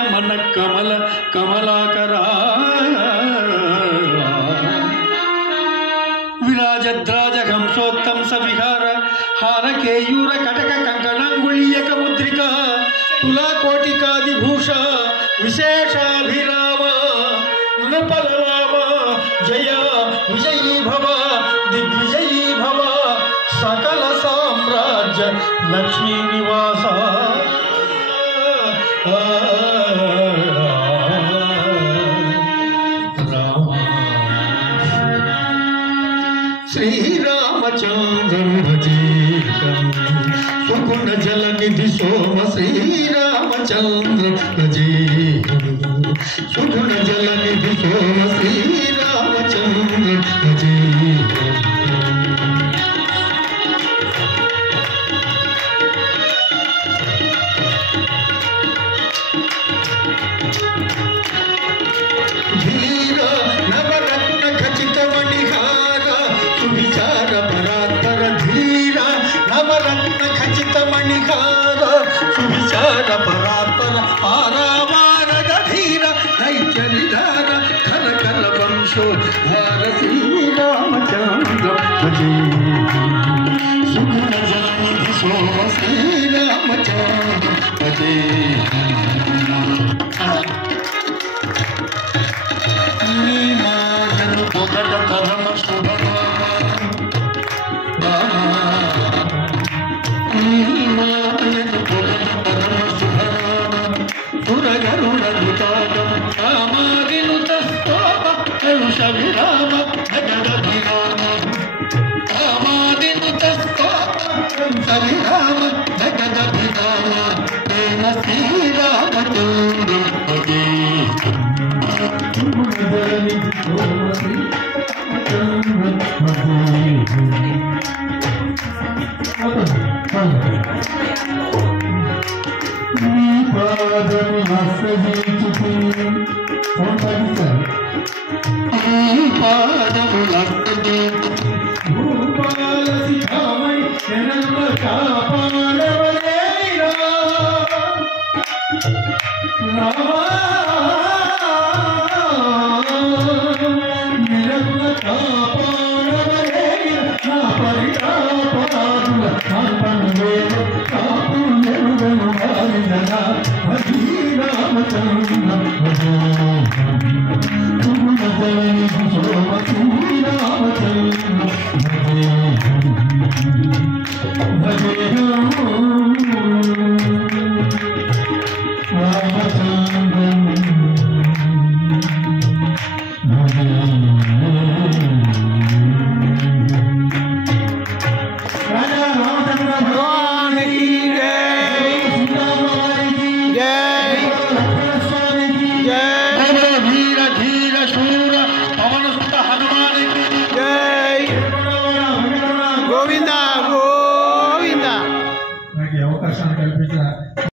मन कमल कमलाकरा विराजद्राज हंसोत्तम सविहार हार केयूर कटक कंकणांगुलीयक मुद्रिका तुला कोटिकादिभूष विशेषाभिराम नृपलराम जय विजयी भव दिग्विजयी भव सकल साम्राज्य लक्ष्मी निवास श्रीरामचंद्र सुगुण जल निधि सोम श्रीरामचंद्र सुगुण जल निधि सोम श्रीरामचंद्र सुविचार परात्पर आरावारद धीर दैत्य निधार खल खल वंशो धार श्रीरामचंद्र सुगुण जलनिधि सोम श्रीरामचंद्र नीमाजनु पुगट परम शुभ भजे